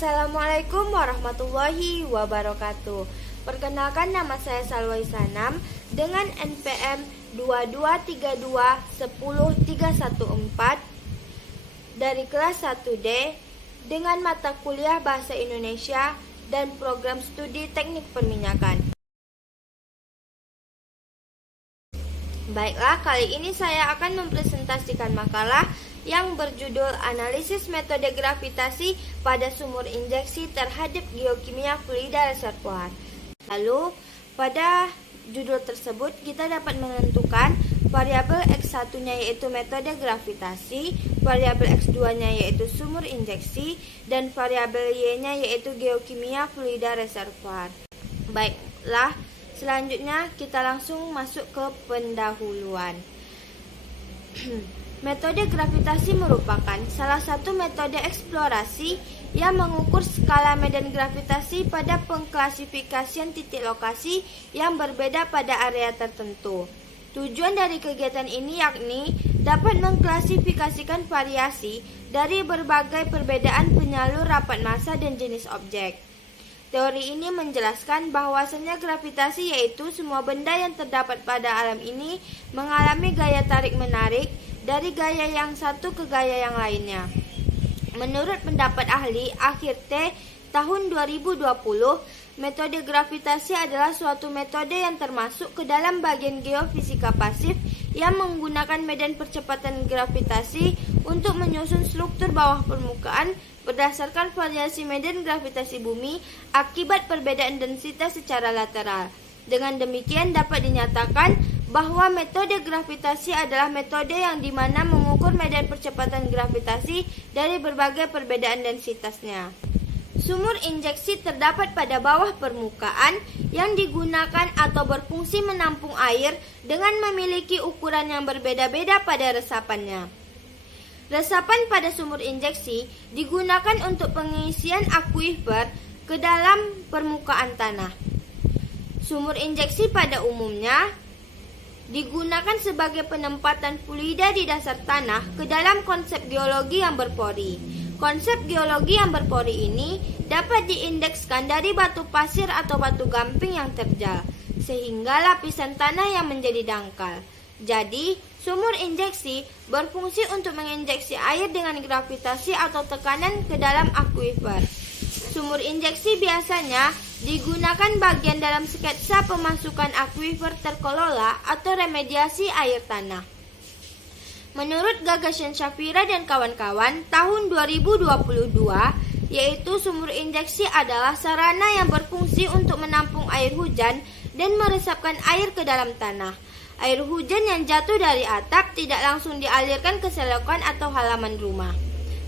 Assalamualaikum warahmatullahi wabarakatuh. Perkenalkan, nama saya Salwa Isanam dengan NPM 223210314 dari kelas 1D dengan mata kuliah Bahasa Indonesia dan program studi Teknik Perminyakan. Baiklah, kali ini saya akan mempresentasikan makalah yang berjudul Analisis Metode Gravitasi pada Sumur Injeksi Terhadap Geokimia Fluida Reservoir. Lalu, pada judul tersebut kita dapat menentukan variabel X1-nya yaitu metode gravitasi, variabel X2-nya yaitu sumur injeksi, dan variabel Y-nya yaitu geokimia fluida reservoir. Baiklah, selanjutnya kita langsung masuk ke pendahuluan. Metode gravitasi merupakan salah satu metode eksplorasi yang mengukur skala medan gravitasi pada pengklasifikasian titik lokasi yang berbeda pada area tertentu. Tujuan dari kegiatan ini yakni dapat mengklasifikasikan variasi dari berbagai perbedaan penyalur rapat massa dan jenis objek. Teori ini menjelaskan bahwasanya gravitasi yaitu semua benda yang terdapat pada alam ini mengalami gaya tarik-menarik dari gaya yang satu ke gaya yang lainnya. Menurut pendapat ahli akhir T tahun 2020, metode gravitasi adalah suatu metode yang termasuk ke dalam bagian geofisika pasif yang menggunakan medan percepatan gravitasi untuk menyusun struktur bawah permukaan berdasarkan variasi medan gravitasi bumi akibat perbedaan densitas secara lateral. Dengan demikian dapat dinyatakan bahwa metode gravitasi adalah metode yang dimana mengukur medan percepatan gravitasi dari berbagai perbedaan densitasnya. Sumur injeksi terdapat pada bawah permukaan yang digunakan atau berfungsi menampung air dengan memiliki ukuran yang berbeda-beda pada resapannya. Resapan pada sumur injeksi digunakan untuk pengisian akuifer ke dalam permukaan tanah. Sumur injeksi pada umumnya digunakan sebagai penempatan fluida di dasar tanah ke dalam konsep geologi yang berpori. Konsep geologi yang berpori ini dapat diindekskan dari batu pasir atau batu gamping yang terjal, sehingga lapisan tanah yang menjadi dangkal. Jadi, sumur injeksi berfungsi untuk menginjeksi air dengan gravitasi atau tekanan ke dalam akuifer. Sumur injeksi biasanya digunakan bagian dalam sketsa pemasukan akuifer terkelola atau remediasi air tanah. Menurut gagasan Shapira dan kawan-kawan tahun 2022, yaitu sumur injeksi adalah sarana yang berfungsi untuk menampung air hujan dan meresapkan air ke dalam tanah. Air hujan yang jatuh dari atap tidak langsung dialirkan ke selokan atau halaman rumah,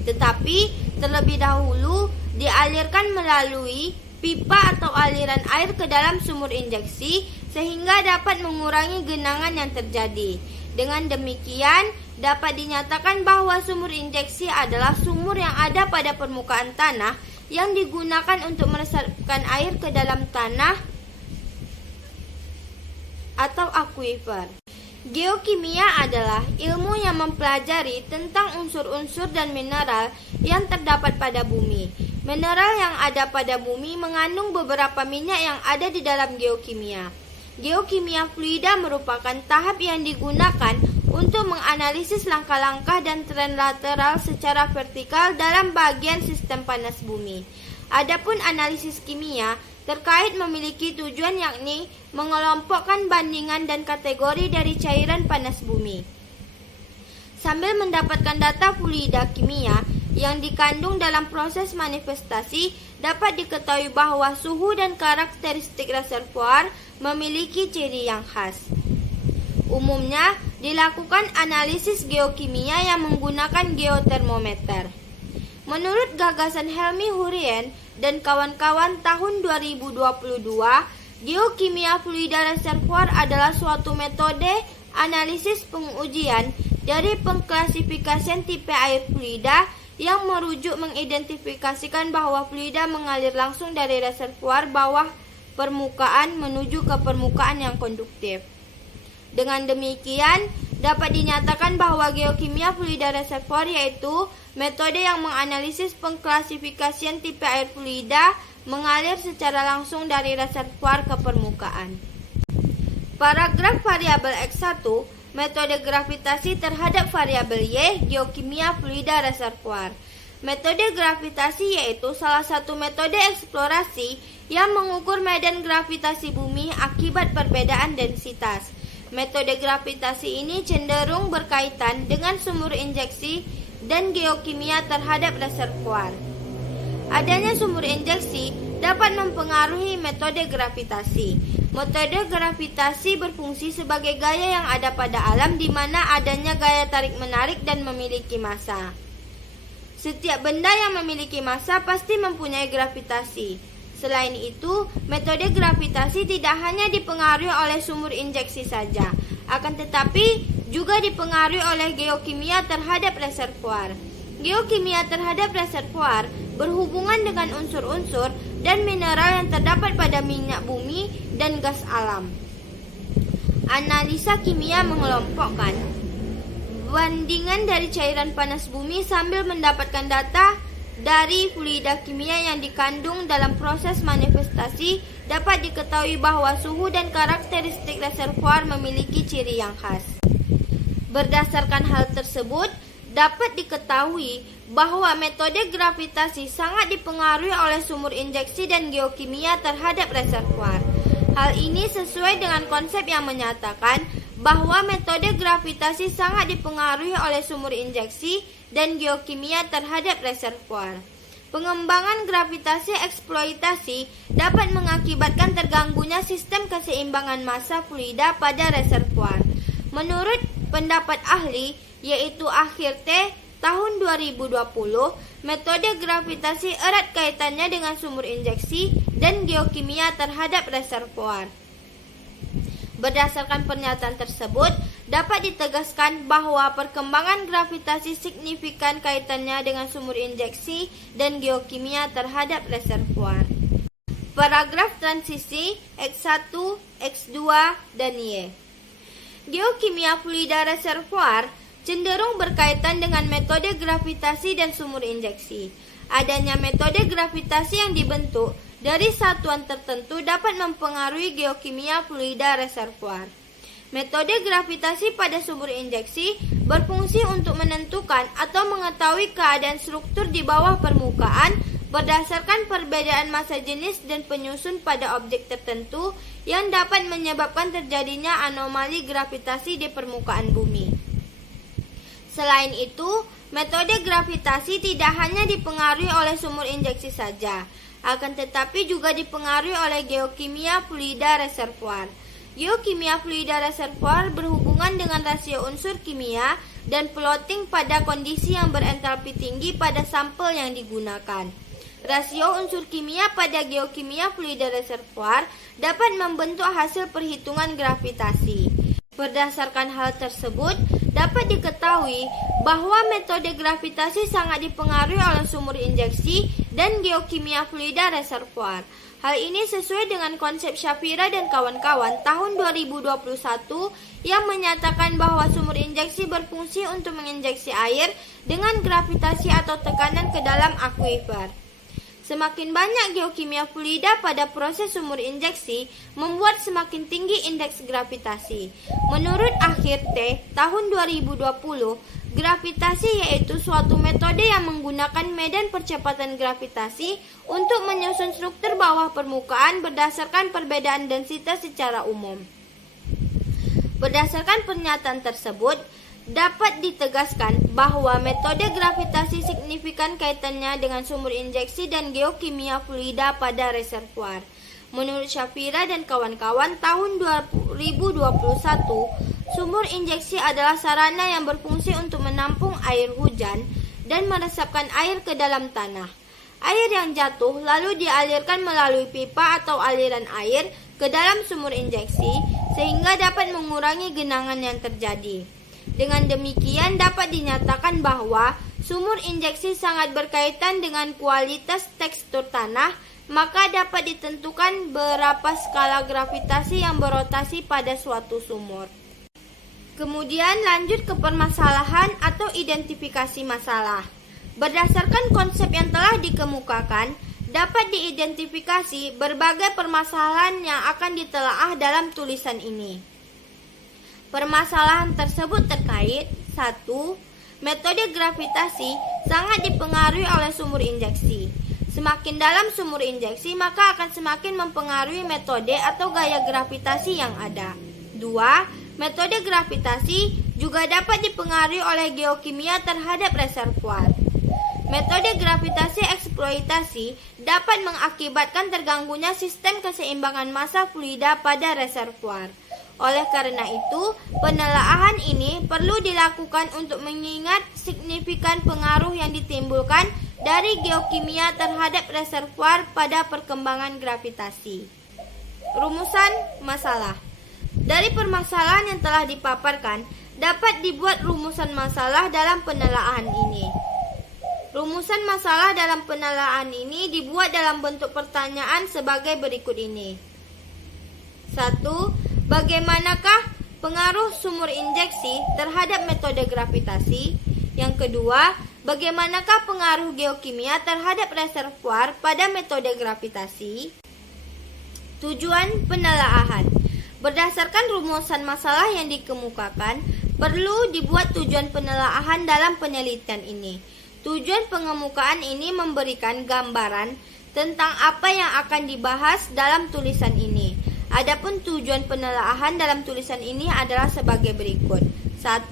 tetapi terlebih dahulu dialirkan melalui pipa atau aliran air ke dalam sumur injeksi sehingga dapat mengurangi genangan yang terjadi. Dengan demikian, dapat dinyatakan bahwa sumur injeksi adalah sumur yang ada pada permukaan tanah yang digunakan untuk meresapkan air ke dalam tanah atau akuifer. Geokimia adalah ilmu yang mempelajari tentang unsur-unsur dan mineral yang terdapat pada bumi. Mineral yang ada pada bumi mengandung beberapa minyak yang ada di dalam geokimia. Geokimia fluida merupakan tahap yang digunakan untuk menganalisis langkah-langkah dan tren lateral secara vertikal dalam bagian sistem panas bumi. Adapun analisis kimia terkait memiliki tujuan yakni mengelompokkan bandingan dan kategori dari cairan panas bumi. Sambil mendapatkan data fluida kimia yang dikandung dalam proses manifestasi, dapat diketahui bahwa suhu dan karakteristik reservoir memiliki ciri yang khas. Umumnya dilakukan analisis geokimia yang menggunakan geotermometer. Menurut gagasan Helmi Hurrien dan kawan-kawan tahun 2022, geokimia fluida reservoir adalah suatu metode analisis pengujian dari pengklasifikasian tipe air fluida yang merujuk mengidentifikasikan bahwa fluida mengalir langsung dari reservoir bawah permukaan menuju ke permukaan yang konduktif. Dengan demikian, dapat dinyatakan bahwa geokimia fluida reservoir yaitu metode yang menganalisis pengklasifikasian tipe air fluida mengalir secara langsung dari reservoir ke permukaan. Paragraf variabel X1, metode gravitasi terhadap variabel Y, geokimia fluida reservoir. Metode gravitasi yaitu salah satu metode eksplorasi yang mengukur medan gravitasi bumi akibat perbedaan densitas. Metode gravitasi ini cenderung berkaitan dengan sumur injeksi dan geokimia terhadap reservoir. Adanya sumur injeksi dapat mempengaruhi metode gravitasi. Metode gravitasi berfungsi sebagai gaya yang ada pada alam di mana adanya gaya tarik-menarik dan memiliki massa. Setiap benda yang memiliki massa pasti mempunyai gravitasi. Selain itu, metode gravitasi tidak hanya dipengaruhi oleh sumur injeksi saja, akan tetapi juga dipengaruhi oleh geokimia terhadap reservoir. Geokimia terhadap reservoir berhubungan dengan unsur-unsur dan mineral yang terdapat pada minyak bumi dan gas alam. Analisa kimia mengelompokkan bandingan dari cairan panas bumi sambil mendapatkan data dari fluida kimia yang dikandung dalam proses manifestasi. Dapat diketahui bahwa suhu dan karakteristik reservoir memiliki ciri yang khas. Berdasarkan hal tersebut, dapat diketahui bahwa metode gravitasi sangat dipengaruhi oleh sumur injeksi dan geokimia terhadap reservoir. Hal ini sesuai dengan konsep yang menyatakan bahwa metode gravitasi sangat dipengaruhi oleh sumur injeksi dan geokimia terhadap reservoir. Pengembangan gravitasi eksploitasi dapat mengakibatkan terganggunya sistem keseimbangan massa fluida pada reservoir. Menurut pendapat ahli, yaitu akhir T tahun 2020, metode gravitasi erat kaitannya dengan sumur injeksi dan geokimia terhadap reservoir. Berdasarkan pernyataan tersebut, dapat ditegaskan bahwa perkembangan gravitasi signifikan kaitannya dengan sumur injeksi dan geokimia terhadap reservoir. Paragraf transisi X1, X2, dan Y. Geokimia fluida reservoir cenderung berkaitan dengan metode gravitasi dan sumur injeksi. Adanya metode gravitasi yang dibentuk dari satuan tertentu dapat mempengaruhi geokimia fluida reservoir. Metode gravitasi pada sumur injeksi berfungsi untuk menentukan atau mengetahui keadaan struktur di bawah permukaan berdasarkan perbedaan massa jenis dan penyusun pada objek tertentu yang dapat menyebabkan terjadinya anomali gravitasi di permukaan bumi. Selain itu, metode gravitasi tidak hanya dipengaruhi oleh sumur injeksi saja, akan tetapi juga dipengaruhi oleh geokimia fluida reservoir. Geokimia fluida reservoir berhubungan dengan rasio unsur kimia dan plotting pada kondisi yang berentalpi tinggi pada sampel yang digunakan. Rasio unsur kimia pada geokimia fluida reservoir dapat membentuk hasil perhitungan gravitasi. Berdasarkan hal tersebut, dapat diketahui bahwa metode gravitasi sangat dipengaruhi oleh sumur injeksi dan geokimia fluida reservoir. Hal ini sesuai dengan konsep Shapira dan kawan-kawan tahun 2021 yang menyatakan bahwa sumur injeksi berfungsi untuk menginjeksi air dengan gravitasi atau tekanan ke dalam akuifer. Semakin banyak geokimia fluida pada proses sumur injeksi membuat semakin tinggi indeks gravitasi. Menurut akhir T tahun 2020, gravitasi yaitu suatu metode yang menggunakan medan percepatan gravitasi untuk menyusun struktur bawah permukaan berdasarkan perbedaan densitas secara umum. Berdasarkan pernyataan tersebut, dapat ditegaskan bahwa metode gravitasi signifikan kaitannya dengan sumur injeksi dan geokimia fluida pada reservoir. Menurut Shapira dan kawan-kawan tahun 2021, sumur injeksi adalah sarana yang berfungsi untuk menampung air hujan dan meresapkan air ke dalam tanah. Air yang jatuh lalu dialirkan melalui pipa atau aliran air ke dalam sumur injeksi sehingga dapat mengurangi genangan yang terjadi. Dengan demikian dapat dinyatakan bahwa sumur injeksi sangat berkaitan dengan kualitas tekstur tanah, maka dapat ditentukan berapa skala gravitasi yang berotasi pada suatu sumur. Kemudian lanjut ke permasalahan atau identifikasi masalah. Berdasarkan konsep yang telah dikemukakan, dapat diidentifikasi berbagai permasalahan yang akan ditelaah dalam tulisan ini. Permasalahan tersebut terkait 1. Metode gravitasi sangat dipengaruhi oleh sumur injeksi. Semakin dalam sumur injeksi, maka akan semakin mempengaruhi metode atau gaya gravitasi yang ada. 2. Metode gravitasi juga dapat dipengaruhi oleh geokimia terhadap reservoir. Metode gravitasi eksploitasi dapat mengakibatkan terganggunya sistem keseimbangan massa fluida pada reservoir. Oleh karena itu, penelaahan ini perlu dilakukan untuk mengingat signifikan pengaruh yang ditimbulkan dari geokimia terhadap reservoir pada perkembangan gravitasi. Rumusan masalah. Dari permasalahan yang telah dipaparkan, dapat dibuat rumusan masalah dalam penelaahan ini. Rumusan masalah dalam penelaahan ini dibuat dalam bentuk pertanyaan sebagai berikut ini. 1. Bagaimanakah pengaruh sumur injeksi terhadap metode gravitasi? Yang kedua, bagaimanakah pengaruh geokimia terhadap reservoir pada metode gravitasi? Tujuan penelaahan. Berdasarkan rumusan masalah yang dikemukakan, perlu dibuat tujuan penelaahan dalam penelitian ini. Tujuan pengemukaan ini memberikan gambaran tentang apa yang akan dibahas dalam tulisan ini. Adapun tujuan penelaahan dalam tulisan ini adalah sebagai berikut. 1.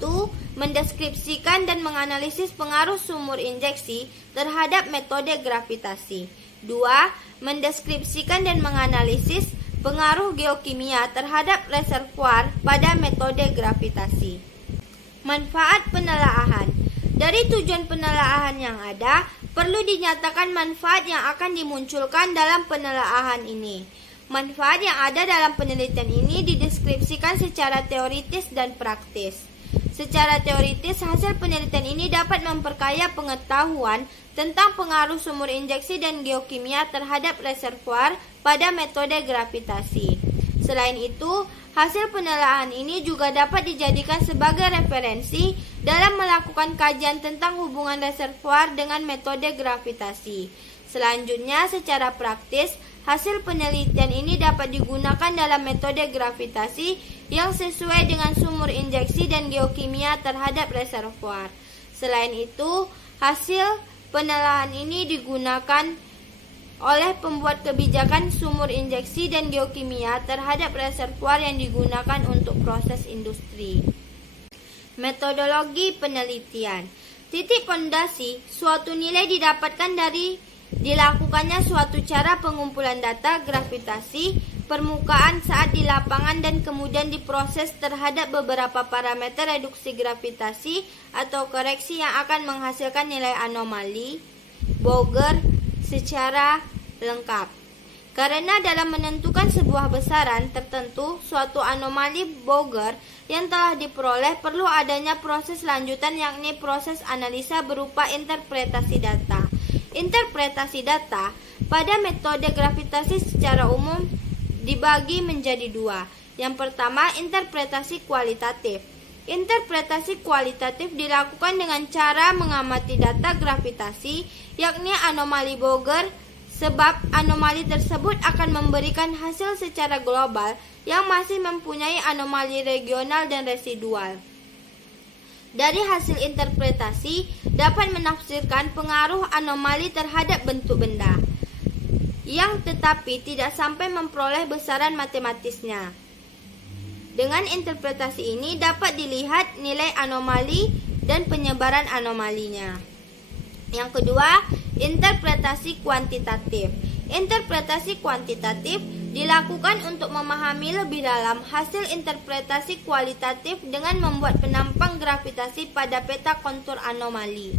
Mendeskripsikan dan menganalisis pengaruh sumur injeksi terhadap metode gravitasi. 2. Mendeskripsikan dan menganalisis pengaruh geokimia terhadap reservoir pada metode gravitasi. Manfaat penelaahan. Dari tujuan penelaahan yang ada, perlu dinyatakan manfaat yang akan dimunculkan dalam penelaahan ini. Manfaat yang ada dalam penelitian ini dideskripsikan secara teoritis dan praktis. Secara teoritis, hasil penelitian ini dapat memperkaya pengetahuan tentang pengaruh sumur injeksi dan geokimia terhadap reservoir pada metode gravitasi. Selain itu, hasil penelaahan ini juga dapat dijadikan sebagai referensi dalam melakukan kajian tentang hubungan reservoir dengan metode gravitasi. Selanjutnya, secara praktis, hasil penelitian ini dapat digunakan dalam metode gravitasi yang sesuai dengan sumur injeksi dan geokimia terhadap reservoir. Selain itu, hasil penelaahan ini digunakan oleh pembuat kebijakan sumur injeksi dan geokimia terhadap reservoir yang digunakan untuk proses industri. Metodologi penelitian. Titik pondasi suatu nilai didapatkan dari dilakukannya suatu cara pengumpulan data gravitasi permukaan saat di lapangan dan kemudian diproses terhadap beberapa parameter reduksi gravitasi atau koreksi yang akan menghasilkan nilai anomali Boger secara lengkap. Karena dalam menentukan sebuah besaran tertentu, suatu anomali Boger yang telah diperoleh perlu adanya proses lanjutan, yakni proses analisa berupa interpretasi data. Interpretasi data pada metode gravitasi secara umum dibagi menjadi dua. Yang pertama, interpretasi kualitatif. Interpretasi kualitatif dilakukan dengan cara mengamati data gravitasi, yakni anomali Boger, sebab anomali tersebut akan memberikan hasil secara global yang masih mempunyai anomali regional dan residual. Dari hasil interpretasi dapat menafsirkan pengaruh anomali terhadap bentuk benda, yang tetapi tidak sampai memperoleh besaran matematisnya. Dengan interpretasi ini dapat dilihat nilai anomali dan penyebaran anomalinya. Yang kedua, interpretasi kuantitatif. Interpretasi kuantitatif dilakukan untuk memahami lebih dalam hasil interpretasi kualitatif dengan membuat penampang gravitasi pada peta kontur anomali.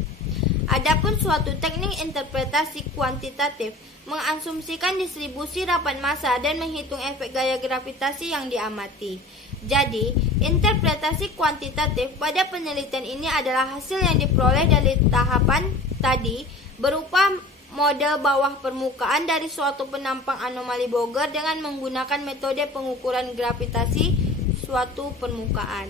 Adapun suatu teknik interpretasi kuantitatif mengasumsikan distribusi rapat massa dan menghitung efek gaya gravitasi yang diamati. Jadi, interpretasi kuantitatif pada penelitian ini adalah hasil yang diperoleh dari tahapan tadi berupa model bawah permukaan dari suatu penampang anomali Boger dengan menggunakan metode pengukuran gravitasi suatu permukaan.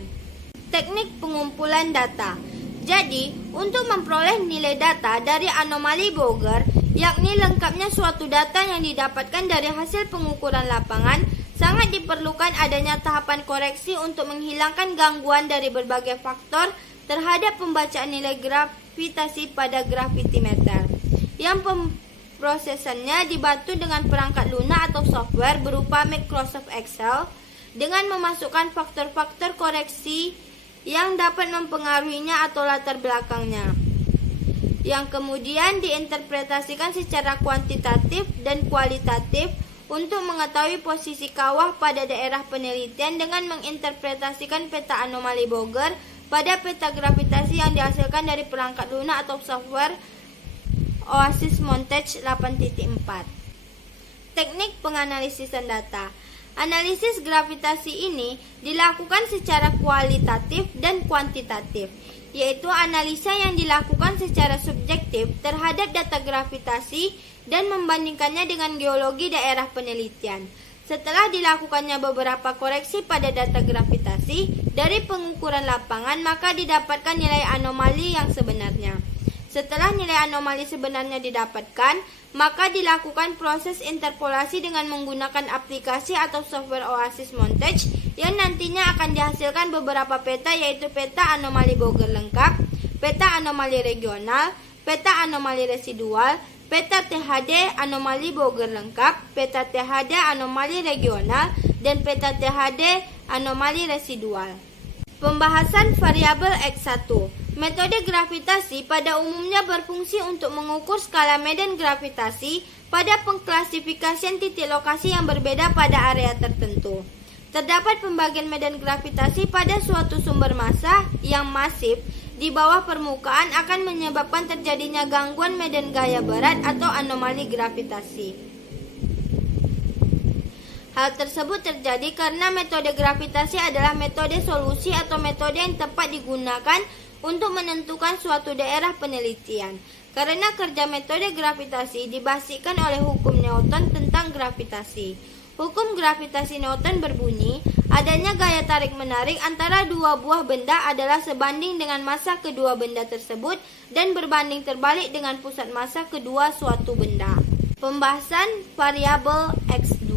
Teknik pengumpulan data. Jadi, untuk memperoleh nilai data dari anomali Boger, yakni lengkapnya suatu data yang didapatkan dari hasil pengukuran lapangan, sangat diperlukan adanya tahapan koreksi untuk menghilangkan gangguan dari berbagai faktor terhadap pembacaan nilai gravitasi pada gravitimeter, yang pemrosesannya dibantu dengan perangkat lunak atau software berupa Microsoft Excel dengan memasukkan faktor-faktor koreksi yang dapat mempengaruhinya atau latar belakangnya, yang kemudian diinterpretasikan secara kuantitatif dan kualitatif untuk mengetahui posisi kawah pada daerah penelitian dengan menginterpretasikan peta anomali Boger pada peta gravitasi yang dihasilkan dari perangkat lunak atau software OASIS Montage 8.4. Teknik penganalisisan data. Analisis gravitasi ini dilakukan secara kualitatif dan kuantitatif, yaitu analisa yang dilakukan secara subjektif terhadap data gravitasi dan membandingkannya dengan geologi daerah penelitian. Setelah dilakukannya beberapa koreksi pada data gravitasi dari pengukuran lapangan, maka didapatkan nilai anomali yang sebenarnya. Setelah nilai anomali sebenarnya didapatkan, maka dilakukan proses interpolasi dengan menggunakan aplikasi atau software OASIS Montage yang nantinya akan dihasilkan beberapa peta, yaitu peta anomali Boger lengkap, peta anomali regional, peta anomali residual, peta THD anomali Boger lengkap, peta THD anomali regional, dan peta THD anomali residual. Pembahasan variabel X1. Metode gravitasi pada umumnya berfungsi untuk mengukur skala medan gravitasi pada pengklasifikasian titik lokasi yang berbeda pada area tertentu. Terdapat pembagian medan gravitasi pada suatu sumber massa yang masif di bawah permukaan akan menyebabkan terjadinya gangguan medan gaya berat atau anomali gravitasi. Hal tersebut terjadi karena metode gravitasi adalah metode solusi atau metode yang tepat digunakan untuk menentukan suatu daerah penelitian. Karena kerja metode gravitasi dibasiskan oleh hukum Newton tentang gravitasi. Hukum gravitasi Newton berbunyi, adanya gaya tarik-menarik antara dua buah benda adalah sebanding dengan massa kedua benda tersebut dan berbanding terbalik dengan pusat massa kedua suatu benda. Pembahasan variabel X2.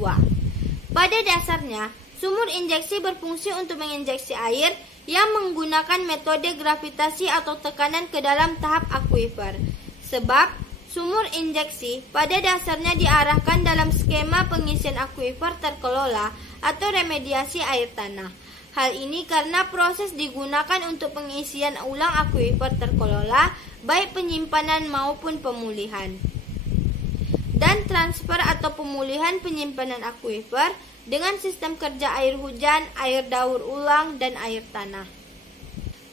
Pada dasarnya, sumur injeksi berfungsi untuk menginjeksi air yang menggunakan metode gravitasi atau tekanan ke dalam tahap akuifer. Sebab sumur injeksi pada dasarnya diarahkan dalam skema pengisian akuifer terkelola atau remediasi air tanah. Hal ini karena proses digunakan untuk pengisian ulang akuifer terkelola, baik penyimpanan maupun pemulihan, dan transfer atau pemulihan penyimpanan akuifer dengan sistem kerja air hujan, air daur ulang, dan air tanah.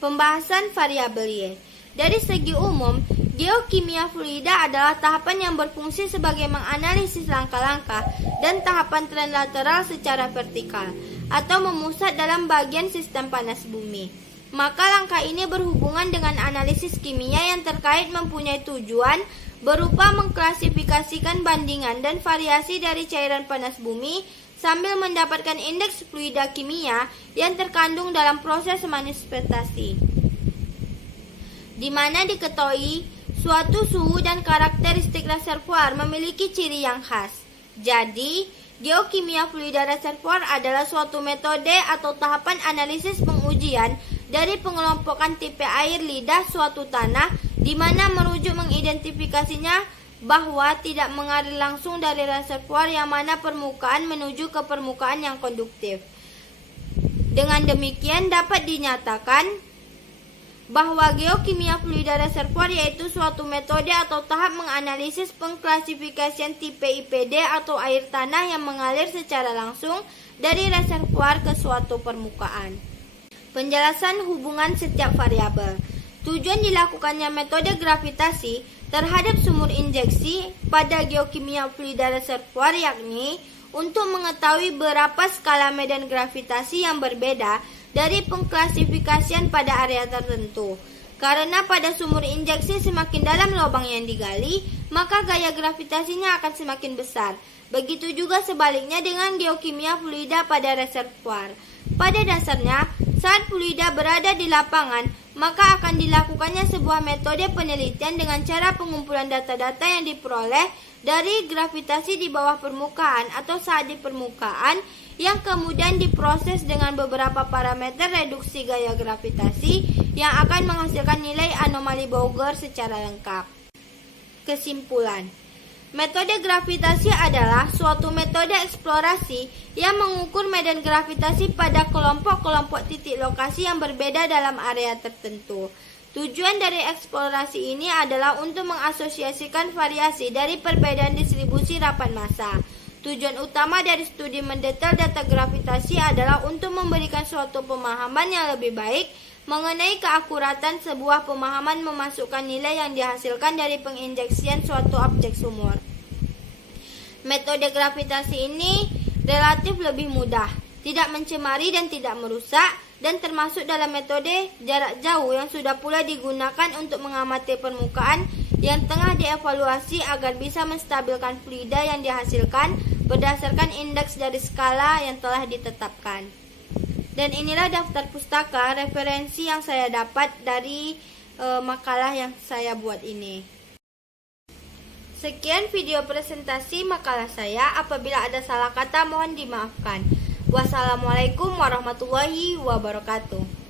Pembahasan variabel Y. Dari segi umum, geokimia fluida adalah tahapan yang berfungsi sebagai menganalisis langkah-langkah dan tahapan tren lateral secara vertikal atau memusat dalam bagian sistem panas bumi. Maka langkah ini berhubungan dengan analisis kimia yang terkait mempunyai tujuan berupa mengklasifikasikan bandingan dan variasi dari cairan panas bumi sambil mendapatkan indeks fluida kimia yang terkandung dalam proses manifestasi, di mana diketahui suatu suhu dan karakteristik reservoir memiliki ciri yang khas. Jadi, geokimia fluida reservoir adalah suatu metode atau tahapan analisis pengujian dari pengelompokan tipe air lidah suatu tanah, di mana merujuk mengidentifikasinya bahwa tidak mengalir langsung dari reservoir yang mana permukaan menuju ke permukaan yang konduktif. Dengan demikian dapat dinyatakan bahwa geokimia fluida reservoir yaitu suatu metode atau tahap menganalisis pengklasifikasian tipe IPD atau air tanah yang mengalir secara langsung dari reservoir ke suatu permukaan. Penjelasan hubungan setiap variabel. Tujuan dilakukannya metode gravitasi terhadap sumur injeksi pada geokimia fluida reservoir yakni untuk mengetahui berapa skala medan gravitasi yang berbeda dari pengklasifikasian pada area tertentu. Karena pada sumur injeksi semakin dalam lubang yang digali, maka gaya gravitasinya akan semakin besar. Begitu juga sebaliknya dengan geokimia fluida pada reservoir. Pada dasarnya, Saat fluida berada di lapangan, maka akan dilakukannya sebuah metode penelitian dengan cara pengumpulan data-data yang diperoleh dari gravitasi di bawah permukaan atau saat di permukaan, yang kemudian diproses dengan beberapa parameter reduksi gaya gravitasi yang akan menghasilkan nilai anomali Bowger secara lengkap. Kesimpulan: metode gravitasi adalah suatu metode eksplorasi yang mengukur medan gravitasi pada kelompok-kelompok titik lokasi yang berbeda dalam area tertentu. Tujuan dari eksplorasi ini adalah untuk mengasosiasikan variasi dari perbedaan distribusi rapan massa. Tujuan utama dari studi mendetail data gravitasi adalah untuk memberikan suatu pemahaman yang lebih baik mengenai keakuratan sebuah pemahaman memasukkan nilai yang dihasilkan dari penginjeksian suatu objek sumur. Metode gravitasi ini relatif lebih mudah, tidak mencemari dan tidak merusak, dan termasuk dalam metode jarak jauh yang sudah pula digunakan untuk mengamati permukaan yang tengah dievaluasi agar bisa menstabilkan fluida yang dihasilkan berdasarkan indeks dari skala yang telah ditetapkan. Dan inilah daftar pustaka referensi yang saya dapat dari makalah yang saya buat ini. Sekian video presentasi makalah saya. Apabila ada salah kata mohon dimaafkan. Wassalamualaikum warahmatullahi wabarakatuh.